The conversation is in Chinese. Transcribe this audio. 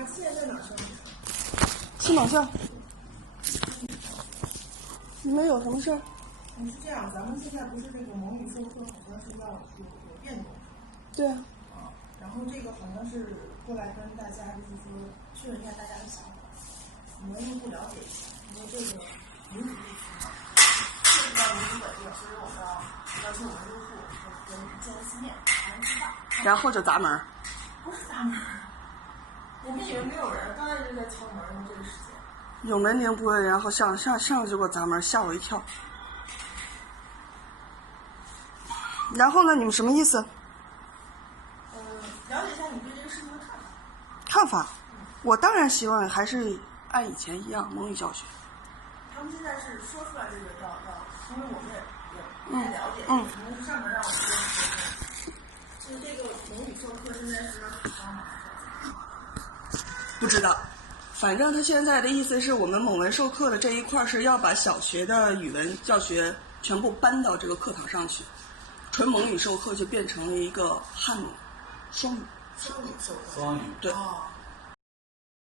他现在在哪上？青岛校。你们有什么事儿？是这样，咱们现在不是这个蒙语授课好像是要有变动。对啊。然后这个好像是过来跟大家就是说确认一下大家的想法，你们用户了解一下，因为这个民主地区嘛，涉及到民主稳定，所以我们要求我们用户跟见一次面，谈一次话。然后就砸门。不是砸门，我们以为没有人，刚才就在敲门，用这个时间。有门铃拨，然后上就给我砸门，吓我一跳。然后呢？你们什么意思？了解一下你对这个事情的看法。看法？我当然希望还是按以前一样蒙语教学。他们现在是说出来这个要，因为我们也不太了解，可能是上面让我们说。其实这个蒙语授课现在是很帮忙的。不知道，反正他现在的意思是我们蒙文授课的这一块是要把小学的语文教学全部搬到这个课堂上去，纯蒙语授课就变成了一个汉语双语。双语授课。双语。对。